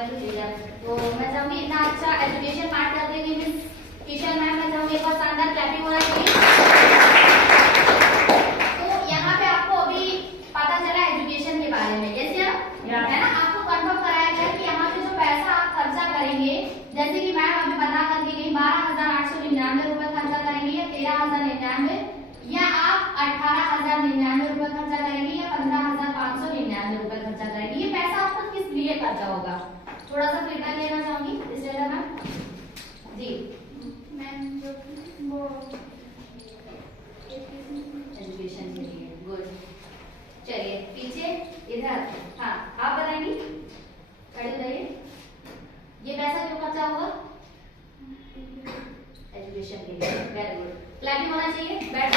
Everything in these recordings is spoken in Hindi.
तो मैं चाहूंगी इतना अच्छा एजुकेशन पार्ट कर देंगे मिस किशन मैम, मैं चाहूंगी एक बार शानदार क्लैपिंग होना चाहिए। तो यहाँ पे आपको अभी पता चला एजुकेशन के बारे में, जैसे है ना, आपको कंफर्म कराया गया कि यहाँ पे जो पैसा आप खर्चा करेंगे, जैसे कि मैम अभी बता करके गई 12,899 रुपए खर्चा करेंगे या 13,099 या आप 18,099 रुपए खर्चा करेंगे या 15,599 रुपए खर्चा करेंगे, ये पैसा आपका किस लिए खर्चा होगा, थोड़ा सा फीडबैक लेना चाहूंगी इस डेटा मैम जी। मैम वो एजुकेशन के लिए, गुड। चलिए पीछे इधर, हाँ आप बताएंगी, खड़े रहिए, ये पैसा क्यों खर्चा होगा, एजुकेशन के लिए, वेरी गुड, क्लैपिंग होना चाहिए, बैठ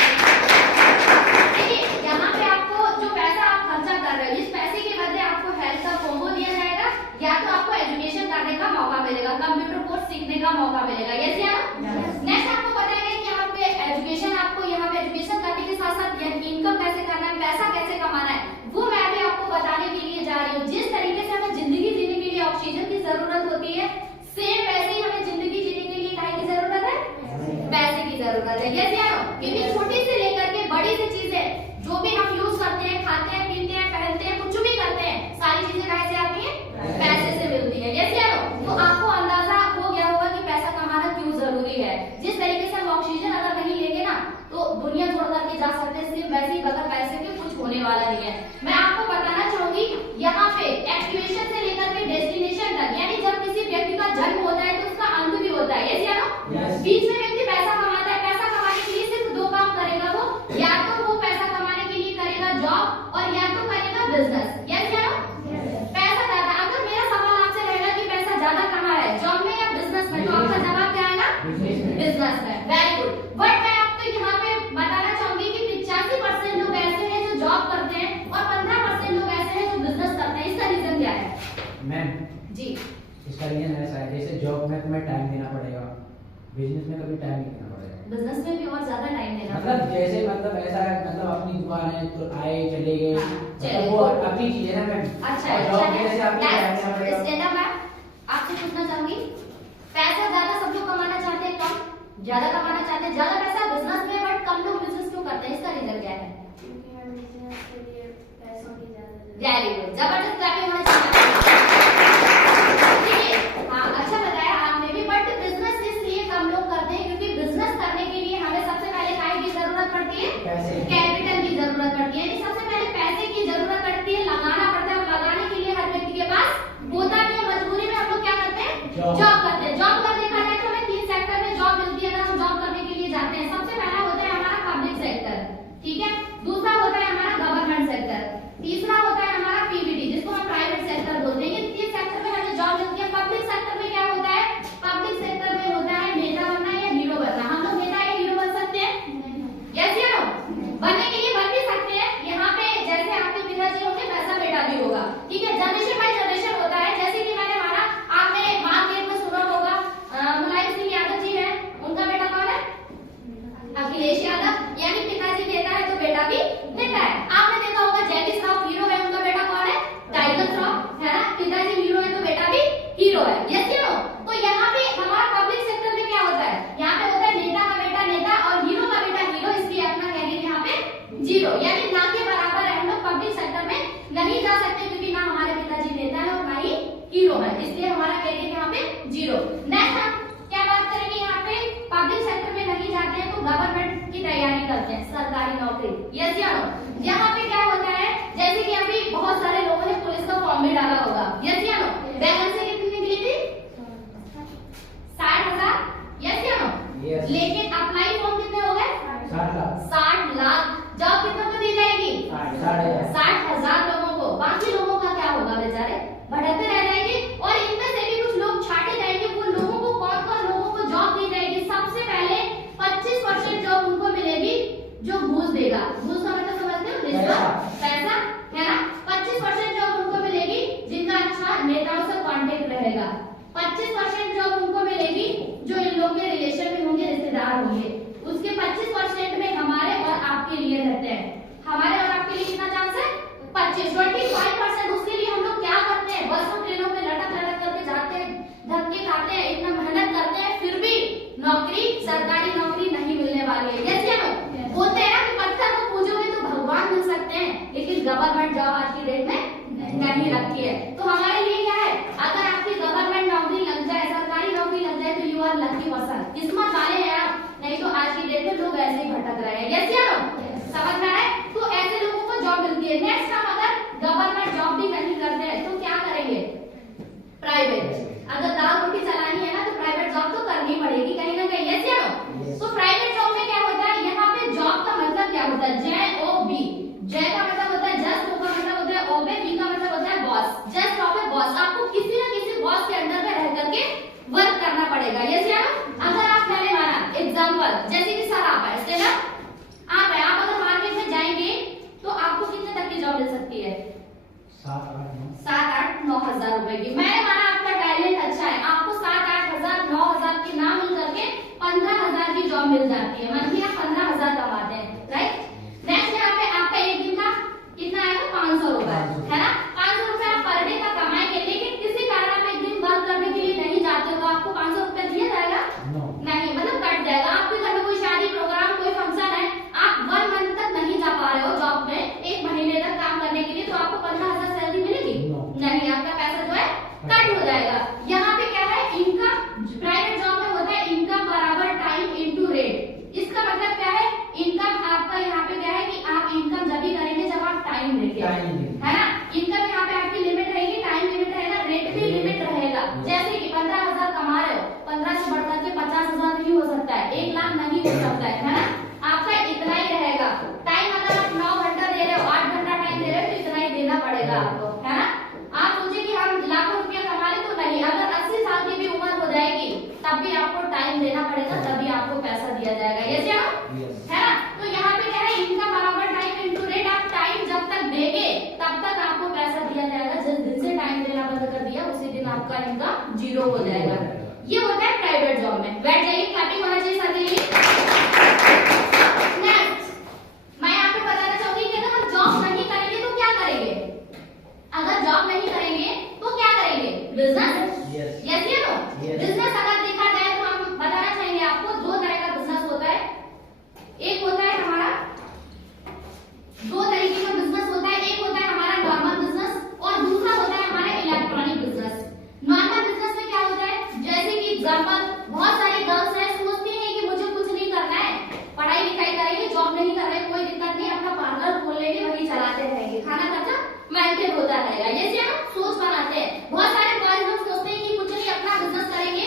देखिए यहाँ पे आपको जो पैसा आप खर्चा कर रहे हो, इस पैसे के बदले आपको हेल्थ का कॉम्बो दिया जाएगा, या तो आपको एजुकेशन करने का मौका मिलेगा, कंप्यूटर कोर्स सीखने का मौका मिलेगा, यस या नेक्स्ट आपको बताएंगे कि यहाँ पे एजुकेशन, आपको यहाँ पे एजुकेशन करने के साथ साथ इनकम कैसे करना है, पैसा कैसे कमाना है, वो मैं भी आपको बताने के लिए जा रही हूँ। जिस तरीके से हमें जिंदगी जीने के लिए ऑक्सीजन की जरूरत होती है, सेम वैसे ही हमें जिंदगी जीने के लिए काहे की जरूरत है, पैसे की जरूरत है, यस या नो, क्योंकि छोटी से लेकर के बड़ी सी चीजें जो भी हम यूज करते हैं, खाते हैं, पीते हैं, पहनते हैं, कुछ भी करते हैं, सारी चीजें कहाँ से आती हैं, पैसे से मिलती है, यस या नो। तो आपको अंदाजा हो गया होगा कि पैसा कमाना क्यों जरूरी है। जिस तरीके से हम ऑक्सीजन अगर नहीं लेंगे ना तो दुनिया छोड़ करके जा सकते हैं, सिर्फ वैसे ही बगैर पैसे के कुछ होने वाला नहीं है। मैं आपको बताना चाहूंगी यहाँ पे एक्टिवेशन से लेकर के डेस्टिनेशन तक, यानी जब किसी व्यक्ति का जन्म होता है तो उसका अंत भी होता है, यस या नो। बीच में व्यक्ति पैसा कमाता है, पैसा कमाने के लिए सिर्फ दो काम करेगा, वो या तो वो पैसा कमाने के लिए करेगा जॉब और या तो करेगा बिजनेस, यस या नो। पैसा ज्यादा, अगर मेरा सवाल आपसे रहेगा कि पैसा ज्यादा कहाँ है, जॉब में या बिजनेस में, तो आपका जवाब क्या आएगा, बिजनेस में, वेरी गुड। बट मैं आपको यहाँ पे बताना चाहूंगी कि 85% लोग ऐसे हैं जो जॉब करते हैं और 15% लोग ऐसे हैं जो बिजनेस करते हैं, इसका रीजन क्या है मैम जी? इसका रीजन ऐसा है, जैसे जॉब में तुम्हें टाइम देना पड़ेगा, बिजनेस में कभी टाइम नहीं देना पड़ेगा, बिजनेस में भी और ज्यादा टाइम देना, मतलब जैसे मतलब ऐसा है, मतलब अपनी दुकान है तो आए चले गए, मतलब वो अपनी चीज है ना मैम। अच्छा जॉब में जैसे आपको टाइम देना पड़ेगा। स्टेटा मैम आपसे पूछना चाहूंगी, पैसा ज्यादा सब लोग कमाना चाहते हैं, कम ज्यादा कमाना चाहते हैं, ज्यादा पैसा बिजनेस में, बट कम लोग बिजनेस क्यों करते हैं, इसका रीजन क्या है? वेरी गुड, जबरदस्त क्लैपिंग होना चाहिए, ठीक है, हाँ अच्छा बताया आपने भी। बट बिजनेस इसलिए कम लोग करते हैं क्योंकि बिजनेस करने के लिए हमें सबसे पहले काय की जरूरत पड़ती है, कैपिटल की जरूरत पड़ती है, यानी सबसे पहले पैसे की जरूरत पड़ती है, लगाना पड़ता है, और लगाने के लिए हर व्यक्ति के पास होता नहीं है, मजबूरी में हम लोग क्या करते हैं, जॉब करते हैं। जॉब कर देखा जाए तो हमें 3 सेक्टर में जॉब मिलती है अगर हम जॉब करने के लिए जाते हैं। सबसे पहला होता है हमारा पब्लिक सेक्टर, ठीक है, दूसरा होता है हमारा गवर्नमेंट सेक्टर, तीसरा होता है हमारा पीवीटी जिसको हम प्राइवेट सेक्टर बोलते हैं। ये 3 सेक्टर में हमें जॉब मिलती है। पब्लिक सेक्टर में क्या होता है, पब्लिक सेक्टर में होता है नेता बनना या हीरो बनना। हम लोग नेता या हीरो बन सकते हैं, यस या नो, बनने के लिए बन भी सकते हैं। यहाँ पे जैसे आपके पिताजी होंगे वैसा बेटा भी होगा, ठीक है, जनरेशन बाय जनरेशन होता है। जैसे कि मैंने माना आपने मार्केट में सुना होगा मुलायम सिंह यादव जी है, उनका बेटा कौन है, अखिलेश यादव, यानी पिताजी नेता है तो बेटा भी नेता है। आपने देखा होगा जैकी श्रॉफ हीरो है, उनका बेटा कौन है, टाइगर श्रॉफ, है ना, पिताजी हीरो है तो बेटा भी हीरो है, यस या नो। तो यहाँ पे हमारा पब्लिक सेक्टर में क्या होता है, यहाँ पे होता है नेता का बेटा नेता और हीरो का बेटा हीरो, इसलिए अपना कैरियर यहाँ पे जीरो, यानी ना के बराबर है। हम लोग पब्लिक सेक्टर में नहीं जा सकते क्योंकि ना हमारे पिताजी नेता है और ना ही हीरो है, इसलिए हमारा कैरियर यहाँ पे जीरो। नेक्स्ट हम क्या बात करेंगे, यहाँ पे पब्लिक सेक्टर में नहीं जाते हैं तो गवर्नमेंट की तैयारी करते हैं, सरकारी नौकरी, यस या नो। यहाँ पे क्या होता है, जैसे कि अभी बहुत सारे लोगों ने पुलिस का फॉर्म भी डाला होगा, यस या नो। वैकेंसी कितनी निकली थी, 60,000, यस या नो, लेकिन अप्लाई फॉर्म कितने हो गए, 60 लाख। जॉब कितनों को दी जाएगी, 60,000 लोगों को। बाकी लोगों का क्या होगा, बेचारे भटकते रह जाएंगे और इनमें से भी कुछ लोग छाटे जाएंगे। वो लोगों को कौन लोगों को जॉब दी जाएगी, सबसे पहले 25% जॉब उनको मिलेगी जो घूस देगा। घूस का मतलब समझते हो, रिश्वत, पैसा, है ना। 25% जॉब उनको मिलेगी जिनका अच्छा नेताओं से कांटेक्ट रहेगा। 25% जॉब उनको मिलेगी जो इन लोगों के रिलेशन में होंगे, रिश्तेदार होंगे। उसके 25% में हमारे और आपके लिए रहते हैं। हमारे और आपके लिए कितना चांस है, 25%। उसके लिए हम लोग क्या करते हैं, बसों ट्रेनों में लटक लटक करके लिए। नेक्स्ट हम अगर गवर्नमेंट जॉब भी नहीं करते हैं तो क्या करेंगे? प्राइवेट। अगर दाल रोटी चलानी है ना तो प्राइवेट जॉब तो करनी पड़ेगी कहीं ना कहीं, यस या नो? तो प्राइवेट जॉब में क्या होता है, यहाँ पे जॉब का मतलब क्या होता है? JOB। J का मतलब होता है जस्ट, O का मतलब होता है ओबे, B का मतलब होता है बॉस। जस्ट ऑफ बॉस, आपको किसी ना किसी बॉस के अंडर में रह करके वर्क करना पड़ेगा, यस या नो? अगर आप मैंने माना एग्जांपल, जैसे कि सर आप है, आप है, आप अगर मार्केट में जाएंगे तो आपको कितने तक की जॉब मिल सकती है? 7-8-9 हजार रुपए की। मैंने माना आपका टैलेंट अच्छा है, आपको 7-8 हजार 9 हजार की ना मिल करके 15 हजार की जॉब मिल जाती है। मंथली आप 15 हजार कमाते हैं, राइट? नेक्स्ट यहाँ पे आपका एक दिन का कितना आएगा? 500 रुपए, है ना? 500 रुपए आप पर डे का कमाएंगे, लेकिन किसी कारण आप एक दिन वर्क करने के लिए नहीं जाते तो आपको 500 रुपए दिया जाएगा? नहीं, मतलब कट जाएगा। आपके घर में कोई शादी प्रोग्राम, कोई फंक्शन है, आप 1 मंथ तक नहीं जा पा रहे हो जॉब में, 1 महीने तक काम करने के लिए, तो आपको 15,000 सैलरी मिलेगी? नहीं, आपका पैसा जो है कट हो जाएगा। यहाँ पे क्या है? इनकम प्राइवेट जॉब में होता है इनकम बराबर टाइम इनटू रेट। इसका मतलब क्या है? इनकम आपका यहाँ पे क्या है कि आप इनकम जब भी करेंगे जब आप टाइम देंगे, है ना? इनकम यहाँ पे आपकी लिमिट रहेगी, टाइम लिमिट रहेगा, रेट भी लिमिट रहेगा। जैसे कि 15,000 कमा रहे हो, 15 से बढ़कर के 50,000 नहीं हो सकता है, 1 लाख नहीं हो सकता है ना? आपका इतना ही रहेगा। टाइम अगर आप 9 घंटा दे रहे हो, 8 घंटा टाइम दे रहे हो तो इतना ही देना पड़ेगा आपको, है ना? आप सोचिए कि हम लाखों रुपया कमा ले तो नहीं, अगर 80 साल की भी उम्र हो जाएगी तब भी आपको टाइम देना पड़ेगा, तभी आपको पैसा दिया जाएगा, यस या नो? है ना? तो यहाँ पे क्या है? इनकम बराबर टाइम इनटू रेट। आप टाइम जब तक देंगे तब तक आपको पैसा दिया जाएगा। जिस दिन से टाइम देना बंद कर दिया उसी दिन आपका इनकम 0 हो जाएगा। ये होता है प्राइवेट जॉब में। बैठ जाइए, क्लैपिंग होना चाहिए सर के लिए। नेक्स्ट मैं आपको बताना चाहूंगी कि अगर हम जॉब नहीं करेंगे तो क्या करेंगे? अगर जॉब नहीं करेंगे तो क्या करेंगे? बिजनेस, यस या नो? बिजनेस अगर देखा जाए तो हम बताना चाहेंगे आपको 2 तरह का बिजनेस होता है। एक होता है हमारा, 2 तरीके का बिजनेस होता है। एक होता है हमारा नॉर्मल बिजनेस और दूसरा होता है हमारा इलेक्ट्रॉनिक बिजनेस। नॉर्मल बिजनेस में क्या होता है? जैसे कि एग्जांपल, बहुत सारी गर्ल्स हैं सोचती हैं कि मुझे कुछ नहीं करना है, पढ़ाई लिखाई करेंगे, जॉब नहीं कर रहे, कोई दिक्कत नहीं, अपना पार्लर खोल लेंगे, वही चलाते रहेंगे, खाना खर्चा मेंटेन होता रहेगा, यस या नो? सोच बनाते हैं। बहुत सारे बॉयज लोग सोचते हैं कि कुछ नहीं, अपना बिजनेस करेंगे,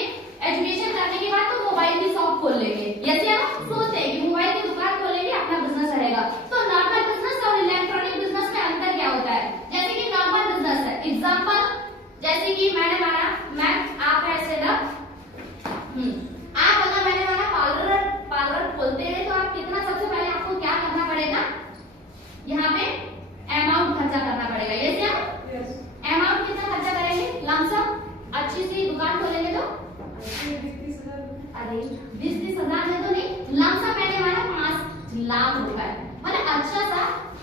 एजुकेशन करने के बाद तो मोबाइल की शॉप खोल लेंगे, यस या नो? सोचते हैं कि मोबाइल की दुकान खोलेंगे, अपना बिजनेस रहेगा। तो नॉर्मल बिजनेस और इलेक्ट्रॉनिक बिजनेस में अंतर क्या होता है? जैसे कि नॉर्मल बिजनेस है, एग्जांपल जैसे कि मैंने माना मैम आप है सेटअप, आप अगर मैंने माना पार्लर खोलते हैं तो आप कितना, सबसे पहले आपको क्या करना पड़ेगा? यहाँ पे अमाउंट खर्चा करना पड़ेगा, यस या? अमाउंट कितना खर्चा करेंगे? लमसम अच्छी सी दुकान खोलेंगे तो 20-30 हजार है तो नहीं, लमसम मैंने माना 5 लाख रुपए, मतलब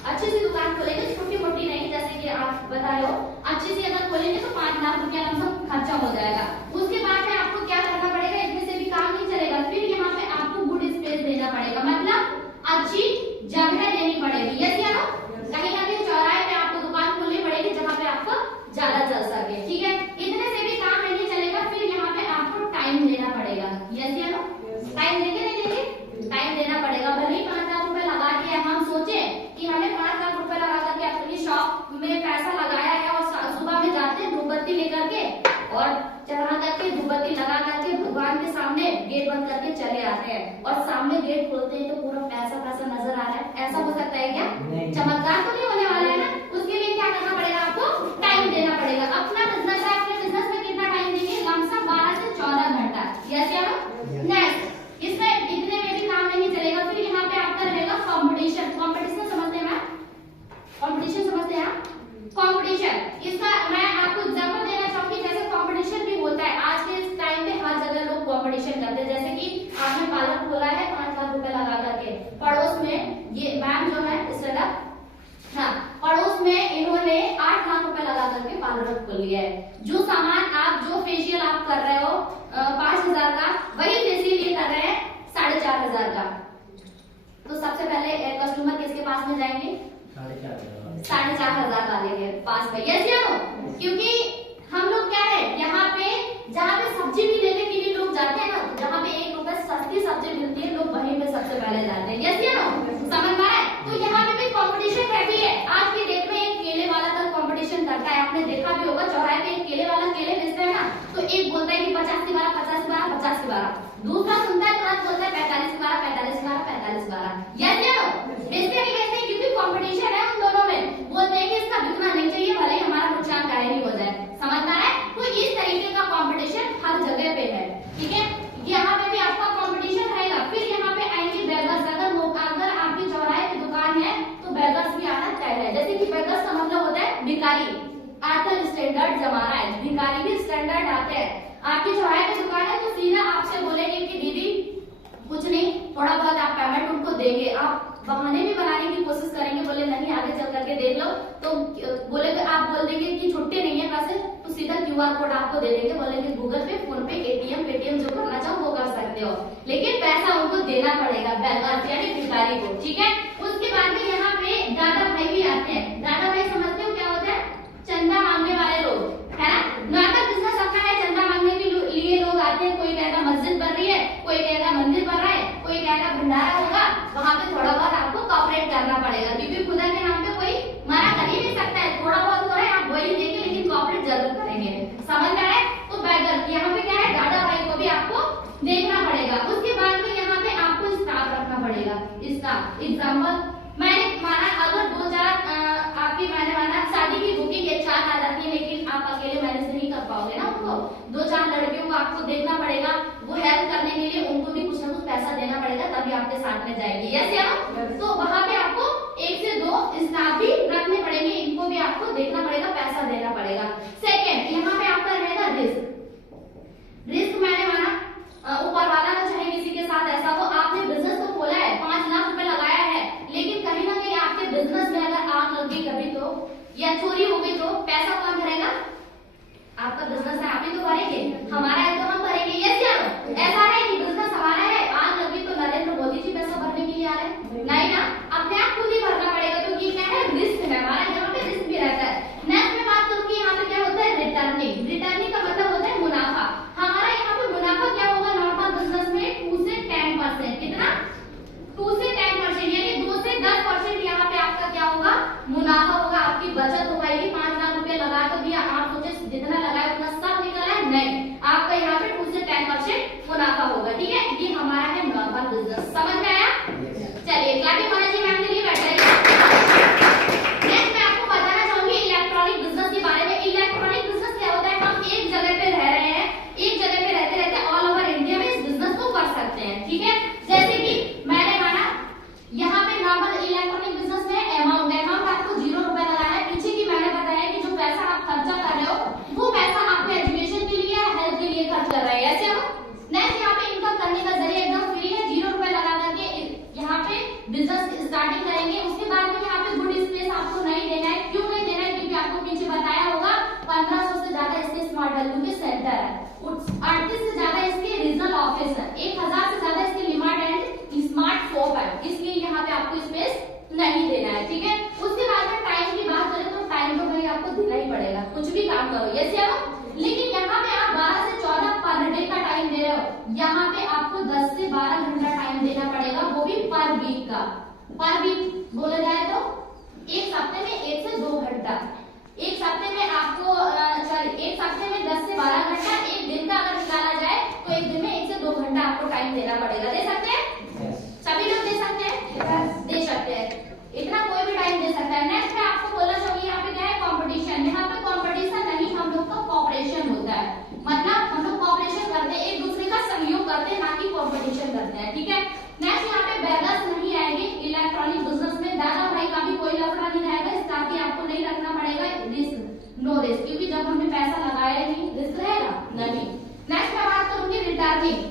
अच्छी सी दुकान खोलेंगे, छोटी मोटी नहीं, जैसे कि आप बता रहे हो, अच्छी सी अगर खोलेंगे तो 5 लाख रुपया लमसम खर्चा हो जाएगा। उसके बाद में आपको क्या करना पड़ेगा? इतने से भी काम नहीं चलेगा, फिर यहाँ पे आपको गुड स्पेस देना पड़ेगा, मतलब अच्छी जगह देनी पड़ेगी, यस या नो? कहीं ना कहीं चौराहे पे आपको दुकान खोलनी पड़ेगी जहाँ पे आपको ज्यादा चल सके, ठीक है? इतने से भी काम नहीं चलेगा, फिर यहाँ पे आपको टाइम देना पड़ेगा, यस या नो? टाइम देंगे नहीं देंगे? टाइम देना पड़ेगा। भले ही 5 लाख रुपए लगा के हम सोचे कि हमने 5 लाख रुपए लगा करके अपनी शॉप में पैसा लगाया है और सुबह में जाते हैं धूपबत्ती लेकर के और चढ़ा करके धूपबत्ती लगा करके भगवान के सामने गेट बंद करके चले आते हैं और सामने गेट खोलते हैं तो पूरा पैसा नजर आ रहा है, ऐसा हो सकता है क्या? चमत्कार तो नहीं होने वाला है ना? उसके लिए क्या करना पड़ेगा? आपको टाइम देना पड़ेगा। अपना बिजनेस है, अपने बिजनेस में कितना टाइम देंगे? लमसम 12 से 14 घंटा, यस या नो? नेक्स्ट इसमें इतने में भी काम नहीं चलेगा, फिर यहाँ पे आपका रहेगा कंपटीशन। कंपटीशन समझते हैं? कंपटीशन समझते हैं? कंपटीशन, इसका मैं आपको एग्जांपल देना चाहूंगी। जैसे कंपटीशन भी होता है आज के टाइम पे, हर जगह लोग कंपटीशन करते हैं। जैसे कि आपने पार्लर खोला है 5 लाख रुपए लगा करके, पड़ोस में ये मैम जो है स्टार्टअप, हाँ, पड़ोस में इन्होंने 8 लाख रुपए लगा करके पार्लर खोल लिया है। जो सामान आप, जो फेशियल आप कर रहे हो 5,000 का, वही फेशियल ये कर रहे हैं 4,500 का। तो सबसे पहले कस्टमर किसके पास में जाएंगे? 4,500 वाले के पास में, यस या नो? क्योंकि हम लोग क्या है, यहाँ पे जहाँ पे सब्जी भी लेने के लिए लोग जाते हैं ना, जहाँ पे 1 रुपए सस्ती सब्जी मिलती है, लोग वहीं पे सबसे पहले जाते हैं, यस या नो? समझ में आया? तो यहाँ पे भी कंपटीशन रहती है। आज की डेट की 12, 50 की 12, 50 की 12। दूसरा सुनता है तुरंत बोलता है 45 की 12, 45 की 12, 45 की 12। यस या नो? इसलिए नहीं कहते क्योंकि कंपटीशन है उन दोनों में, बोलते हैं कि इसका बिकना नहीं चाहिए भले ही हमारा नुकसान काहे नहीं हो जाए। समझ में आया? तो इस तरीके का कंपटीशन हर जगह पे है, ठीक है। यहाँ पे भी आपका कंपटीशन रहेगा। फिर यहाँ पे आएंगे बेगर्स। अगर आपकी चौराहे की दुकान है तो बेगर्स भी आना तय है। जैसे कि बेगर्स का मतलब होता है भिखारी। आजकल स्टैंडर्ड जमाना है, भिखारी भी स्टैंडर्ड आते हैं। आपकी चौराहे की दुकान है तो सीधा आपसे बोलेंगे कि दीदी कुछ नहीं, थोड़ा बहुत आप पेमेंट उनको देंगे। आप बहाने भी बनाने की कोशिश करेंगे, बोले नहीं आगे चल करके देख लो, तो बोलेंगे, आप बोल देंगे कि छुट्टी नहीं है पैसे, तो सीधा क्यूआर कोड आपको दे देंगे, बोलेंगे गूगल पे, फोन पे, एटीएम, पेटीएम जो करना चाहो वो कर सकते हो, लेकिन पैसा उनको देना पड़ेगा बेगर्स यानी भिखारी को, ठीक है। उसके बाद में यहाँ पे दादा भाई भी आते हैं। दादा भाई समझते हो क्या होता है? चंदा मांगने वाले लोग, है ना। नॉर्मल बिजनेस अपना है, चंदा मांगने के लिए लोग आते हैं। कोई कहेगा मस्जिद बन रही है, कोई कहेगा मंदिर बन रहा है, कोई कहेगा भंडारा होगा, वहाँ पे थोड़ा बहुत आपको कॉपरेट करना पड़ेगा, क्योंकि खुदा के नाम पे कोई मना कर ही नहीं सकता है। थोड़ा बहुत हो रहा है आप वही देंगे, लेकिन कॉपरेट जरूर करेंगे। समझ में आया? तो बेगर यहाँ पे क्या है, दादा भाई को भी आपको देखना पड़ेगा। उसके बाद में यहाँ पे आपको स्टाफ रखना पड़ेगा। स्टाफ एग्जाम्पल मैंने माना अगर 2000 आपकी मैंने माना शादी की बुकिंग एक साथ आ जाती है, लेकिन आप अकेले मैनेज नहीं कर पाओगे ना उनको। 2-4 लड़कियों को आपको देखना पड़ेगा, वो हेल्प करने के लिए उनको भी कुछ ना कुछ पैसा देना पड़ेगा, तभी आपके साथ में जाएगी। यस या नो? तो वहाँ पे आपको 1 से 2 स्टाफ भी रखने पड़ेंगे, इनको भी आपको देखना पड़ेगा, पैसा देना पड़ेगा। सेकेंड यहाँ पे आपका रहेगा रिस्क। रिस्क मैंने माना ऊपर वाला ना चाहे किसी के साथ ऐसा हो, आपने बिजनेस तो खोला है, 5 लाख रुपए लगाया है, लेकिन कहीं ना कहीं आपके बिजनेस में अगर आग लग गई कभी तो, या चोरी हो गई तो पैसा कौन भरेगा? आपका बिजनेस है, आप ही तो भरेंगे, हमारा है तो हम भरेंगे। यस या नो? ऐसा है कि बिजनेस हमारा है, आग लग गई तो नरेंद्र मोदी जी पैसा भरने के लिए आ रहे हैं? नहीं ना, अपने आप खुद ही भरना पड़ेगा, क्योंकि क्या है, रिस्क है हमारा, यहाँ पे रिस्क भी रहता है। नेक्स्ट में बात करूँ कि यहाँ पे क्या होता है, रिटर्निंग। रिटर्निंग का मतलब होता है मुनाफा। हमारा यहाँ पे मुनाफा क्या होगा नॉर्मल बिजनेस में? 2 से 10%। कितना? 2 से 10%, यानी 2 से 10% यहाँ पे आपका क्या होगा, मुनाफा होगा, आपकी बचत हो पाएगी। 5 लाख रुपए लगा तो दिया, आप सोचे जितना लगाया उतना सब निकला है? नहीं, आपका यहाँ पे 2 से 10% मुनाफा होगा, ठीक है। ये हमारा है नॉर्मल बिजनेस। समझ में आया? चलिए क्लापिंग होना चाहिए मैम के लिए, बैठ जाइए। नेक्स्ट मैं आपको बताना चाहूंगी इलेक्ट्रॉनिक बिजनेस के बारे में। इलेक्ट्रॉनिक बिजनेस क्या होता है, हम एक जगह पे रह रहे हैं, एक जगह पे रहते रहते ऑल ओवर इंडिया में इस बिजनेस को कर सकते हैं, ठीक है। जैसे कि मैंने माना यहाँ पे नॉर्मल इलेक्ट्रॉनिक बिजनेस में अमाउंट आपको 0 रुपए लगाना है। पीछे की मैंने बताया कि जो पैसा आप खर्चा कर रहे हो वो पैसा आपके एजुकेशन के लिए, हेल्थ के लिए खर्च कर रहे हैं, ऐसे हो। नेक्स्ट यहाँ पे इनकम करने का जरिया एकदम फ्री है, 0 रुपए लगा करके यहाँ पे बिजनेस स्टार्टिंग करेंगे। उसके बाद में यहाँ पे गुड स्पेस आपको नहीं देना है। क्यों नहीं देना है? क्योंकि आपको पीछे बताया होगा 1500 से ज्यादा इसके स्मार्ट वैल्यू के सेंटर है, 38 से ज्यादा इसके रीजनल ऑफिस है, 1000 से ज्यादा इसके लिमार्ट एंड स्मार्ट शॉप है, इसलिए यहाँ पे आपको स्पेस नहीं देना है, ठीक है। उसके बाद में टाइम की बात करें तो टाइम तो भाई आपको देना ही पड़ेगा, कुछ भी काम करो, यस या नो। लेकिन यहाँ पे आप 12 से 14 पर डे का टाइम दे रहे हो, यहाँ पे आपको 10 से 12 घंटा टाइम देना पड़ेगा, वो भी पर वीक का। पर वीक बोला जाए तो एक हफ्ते में 1 से 2 घंटा, एक हफ्ते में आपको एक हफ्ते में 10 से 12 घंटा, एक दिन का अगर निकाला जाए तो एक दिन में 1 से 2 घंटा आपको टाइम देना पड़ेगा। दे सकते हैं? सभी लोग दे सकते हैं? दे सकते हैं, इतना कोई भी टाइम दे सकता है। नेक्स्ट मैं आपको बोलना चाहूंगी यहाँ पे क्या है, कंपटीशन। यहाँ पे कंपटीशन नहीं, हम लोग का कॉपरेशन होता है, मतलब हम लोग कॉपरेशन करते हैं, एक दूसरे का सहयोग करते हैं, ना कि कॉम्पिटिशन करते हैं, ठीक है। नेक्स्ट यहाँ पे बेगर्स नहीं आएंगे इलेक्ट्रॉनिक बिजनेस में। दादा भाई का भी कोई लफड़ा नहीं रहेगा, स्टाफ आपको नहीं रखना पड़ेगा। रिस्क नो रिस्क, क्योंकि जब हमने पैसा लगाया नहीं, रिस्क रहेगा नहीं। नेक्स्ट मैं बात करूंगी रिटर्निंग।